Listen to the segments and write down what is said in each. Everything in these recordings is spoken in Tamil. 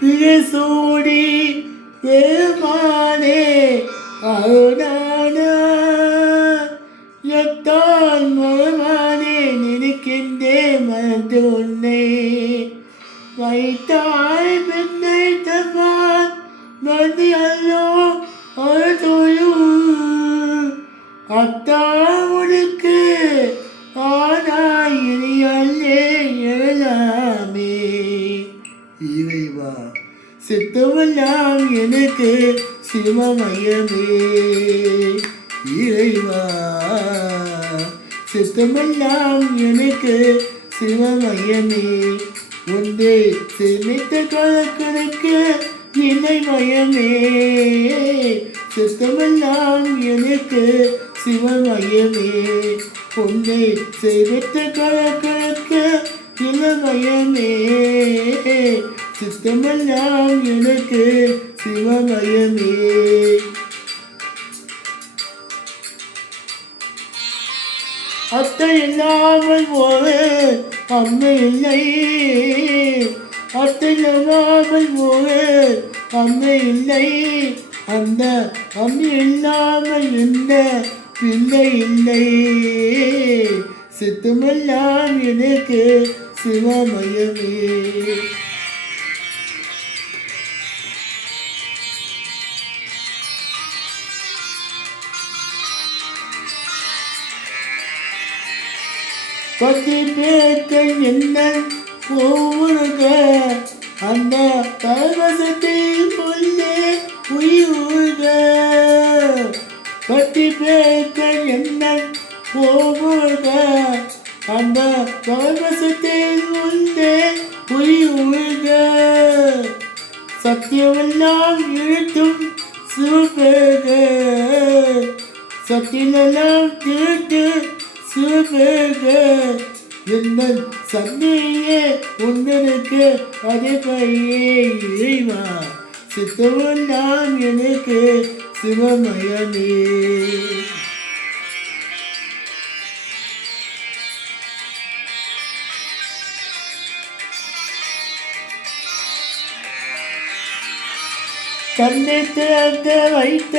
பிழசூடி பெருமானே அருணான எத்தான் மருமானே நினைக்கின்றே மனது உன்னை வைத்தாய் பெண்ணை தப்பான் நதி அல்லோ அழுதொழு அத்தா உனக்கு ஆனாய் இனி அல்லே எழலாமே இறைவா சித்தமெல்லாம் எனக்கு சிவமயமே இறைவா சித்தமெல்லாம் எனக்கு சிவமயமே ஒன்றே சேமித்த கணக்கு இணை மயமே சித்தமெல்லாம் எனக்கு சிவமயமே ஒன்றே சேமித்த கணக்கு இளமயமே சித்தமெல்லாம் எனக்கு சிவமயமே அத்தை இல்லாமல் போது அம்மை இல்லை அத்தை இல்லாமல் போது அம்மை இல்லை அந்த அம்மை இல்லாமல் இந்த பிள்ளை இல்லை சித்தமெல்லாம் எனக்கு சிவமயமே பத்தி பேக்க என்ன போவுக அந்த பரவசத்தை உள்ளே உயிர்க பத்தி பேக்க என்ன போவுக அந்த பரவசத்தை உள்ளே உயிர்க சத்தியமெல்லாம் இழுத்தும் சிவபேக சத்தியமெல்லாம் திருட்டு சிவபேக என்ன சந்தையே உன்னனுக்கு அதே பையே இறைவா சித்தமெல்லாம் எனக்கு சிவமயமே கண்ணை திறந்த வைத்த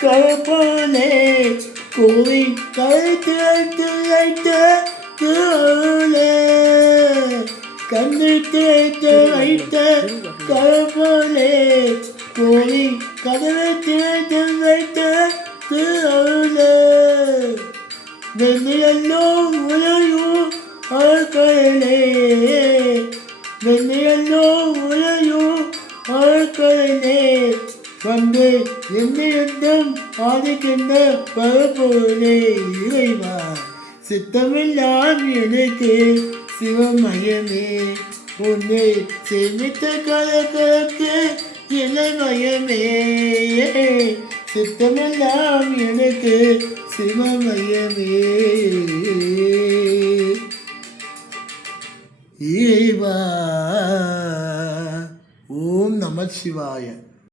கருப்போனே கோவை கரை திறந்து வைத்த திருளே கண்ணை திறந்து வைத்த கருப்போனே கோவை கதவை திறந்து வைத்த திருளே வெண்ணையல்லோ உலையும் ஆழ்கடலே வெண்ணையல்லோ உலையும் ஆழ்கடலே வந்து என்னையும் ஆதிக்கின்ற பரப்பொருளே இறைவா சித்தமெல்லாம் எனக்கு சிவமயமே உன்னை சேமித்த கலக்கு இளமயமே சித்தமெல்லாம் எனக்கு சிவமயமே இறைவா ஓம் நம சிவாய.